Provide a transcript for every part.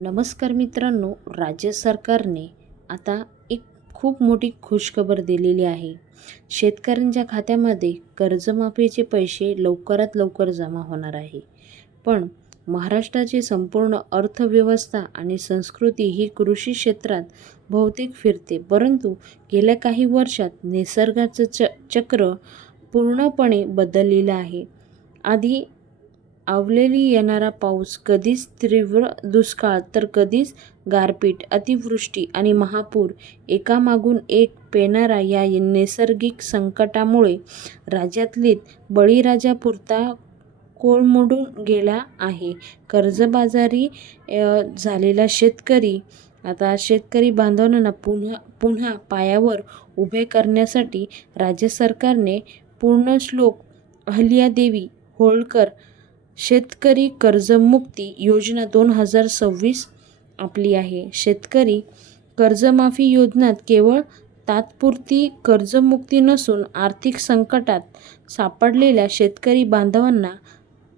नमस्कार मित्रांनो, राज्य सरकारने आता एक खूप मोठी खुशखबर दिलेली आहे. शेतकऱ्यांच्या खात्यामध्ये कर्जमाफीचे पैसे लवकरात लवकर जमा होणार आहे. पण महाराष्ट्राची संपूर्ण अर्थव्यवस्था आणि संस्कृती ही कृषी क्षेत्रात बहुतेक फिरते. परंतु गेल्या काही वर्षात निसर्गाचं चक्र पूर्णपणे बदललेलं आहे. आधी आवलेली येणारा पाऊस, कधीच तीव्र दुष्काळ तर कधीच गारपीट, अतिवृष्टी आणि महापूर एकामागून एक पेणारा या नैसर्गिक संकटामुळे राज्यातली बळीराजा पुरता कोलमडून गेला आहे. कर्जबाजारी झालेला शेतकरी आता शेतकरी बांधवांना पुन्हा पायावर उभे करण्यासाठी राज्य सरकारने पूर्णश्लोक अहल्यादेवी होळकर शेतकरी कर्जमुक्ती योजना 2026 आपली आहे. शेतकरी कर्जमाफी योजना केवळ तात्पुरती कर्जमुक्ती नसून आर्थिक संकटात सापडलेल्या शेतकरी बांधवांना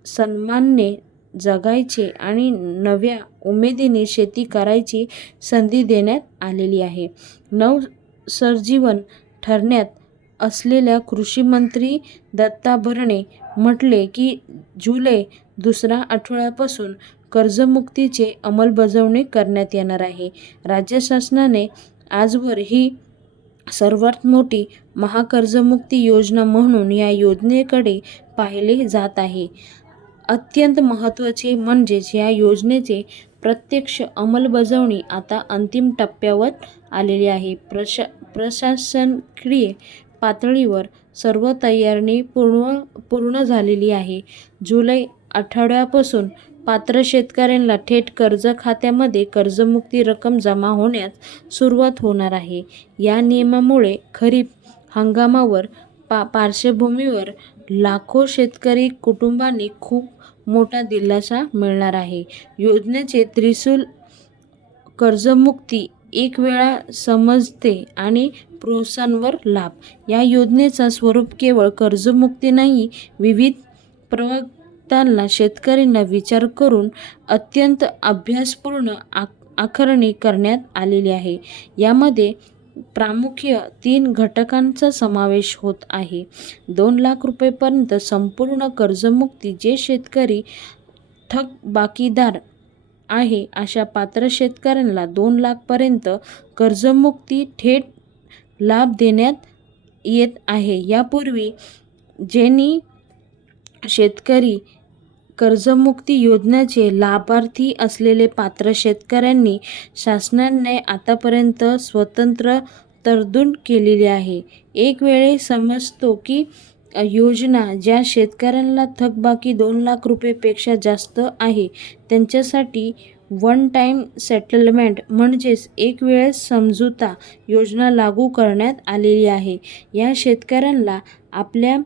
सन्मानाने जगायचे आणि नव्या उमेदीने शेती करायची संधी देण्यात आलेली आहे. नवसंजीवन ठरण्यात असलेल्या कृषी मंत्री दत्ता भरणे म्हटले की जुलै दुसऱ्या आठवड्यापासून कर्जमुक्तीची अंमलबजावणी करण्यात येणार आहे. राज्य शासनाने आजवर ही सर्वात मोठी महाकर्जमुक्ती योजना म्हणून या योजनेकडे पाहिले जात आहे. अत्यंत महत्त्वाचे म्हणजेच या योजनेचे प्रत्यक्ष अंमलबजावणी आता अंतिम टप्प्यावर आलेली आहे. प्रशासकीय पातळीवर सर्व तयारी पूर्ण झालेली आहे. जुलै आठवड्यापासून पात्र शेतकऱ्यांना थेट कर्ज खात्यामध्ये कर्जमुक्ती रक्कम जमा होण्यास सुरुवात होणार आहे. या नियमामुळे खरीप हंगामावर पार्श्वभूमीवर लाखो शेतकरी कुटुंबांनी खूप मोठा दिलासा मिळणार आहे. योजनेचे त्रिशूल कर्जमुक्ती, एक वेळा समजते आणि प्रोत्साहनवर लाभ. या योजनेचा स्वरूप केवळ कर्जमुक्ती नाही, विविध प्रवर्गातल्या शेतकऱ्यांना विचार करून अत्यंत अभ्यासपूर्ण आखणी करण्यात आलेली आहे. यामध्ये प्रामुख्याने 3 घटकांचा समावेश होत आहे. 2 लाख रुपयांपर्यंत संपूर्ण कर्जमुक्ती. जे शेतकरी थकबाकीदार आहे अशा पात्र शेतकऱ्यांना 2 लाखांपर्यंत कर्जमुक्ती थेट लाभ देण्यात येत आहे. यापूर्वी ज्यांनी शेतकरी कर्जमुक्ती योजनेचे लाभार्थी असलेले पात्र शेतकऱ्यांनी शासनाने आतापर्यंत स्वतंत्र तरतूद केलेली आहे. एक वेळ समजतो की योजना ज्या शेतकऱ्यांना थकबाकी 2 लाख रुपयांपेक्षा जास्त आहे त्यांच्यासाठी वन टाइम सेटलमेंट म्हणजेच एक वेळ समझोता योजना लागू करण्यात आलेली आहे. या शेतकऱ्यांना आपल्या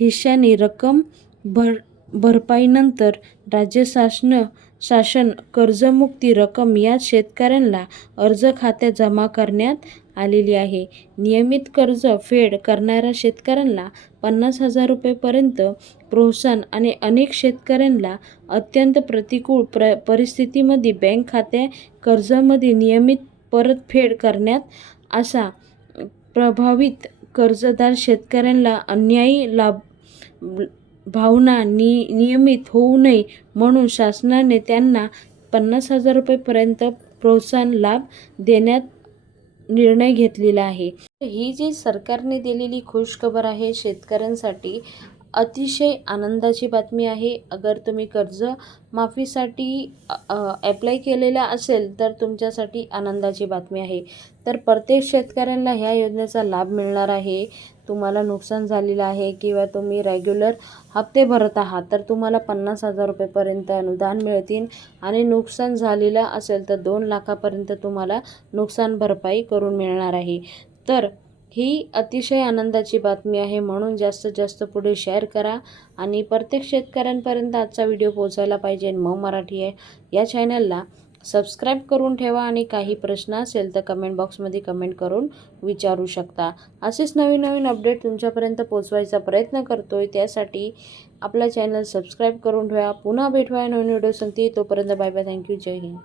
हिश्श्याची रक्कम भरपाईनंतर राज्य शासन कर्जमुक्ती रक्कम या शेतकऱ्यांना अर्ज खात्यात जमा करण्यात आलेली आहे. नियमित कर्ज फेड करणाऱ्या शेतकऱ्यांना 50,000 रुपयांपर्यंत प्रोत्साहन आणि अनेक शेतकऱ्यांना अत्यंत प्रतिकूल परिस्थितीमध्ये बँक खाते कर्जामध्ये नियमित परतफेड करण्यात अशा प्रभावित कर्जदार शेतकऱ्यांना अन्यायी भावना नियमित होऊ नये म्हणून शासनाने त्यांना 50,000 रुपयांपर्यंत प्रोत्साहन लाभ देण्याचा निर्णय घेतलेला आहे. ही जी सरकारने दिलेली खुशखबर आहे शेतकऱ्यांसाठी, अतिशय आनंदाची बातमी आहे. अगर तुम्ही कर्जमाफीसाठी अप्लाय केलेला असेल तर तुमच्यासाठी आनंदाची बातमी आहे. तर प्रत्येक शेतकऱ्यांना ह्या योजनेचा लाभ मिळणार आहे. तुम्हाला नुकसान झालेलं आहे किंवा तुम्ही रेग्युलर हप्ते भरत आहात तर तुम्हाला 50,000 रुपयांपर्यंत अनुदान मिळतील आणि नुकसान झालेलं असेल तर 2 लाखापर्यंत तुम्हाला नुकसान भरपाई करून मिळणार आहे. तर ही अतिशय आनंदाची बातमी आहे. म्हणून जास्तीत जास्त पुढे शेअर करा आणि प्रत्येक शेतकऱ्यांपर्यंत आजचा व्हिडिओ पोहोचायला पाहिजे. मौ मराठी आहे या चॅनलला सबस्क्राईब करून ठेवा आणि काही प्रश्न असेल तर कमेंट बॉक्समध्ये कमेंट करून विचारू शकता. असेच नवीन नवीन अपडेट तुमच्यापर्यंत पोहोचवायचा प्रयत्न करतोय. त्यासाठी आपला चॅनल सबस्क्राईब करून ठेवा. पुन्हा भेटूया नवीन व्हिडिओ संगती. तोपर्यंत बाय बाय. थँक्यू. जय हिंद.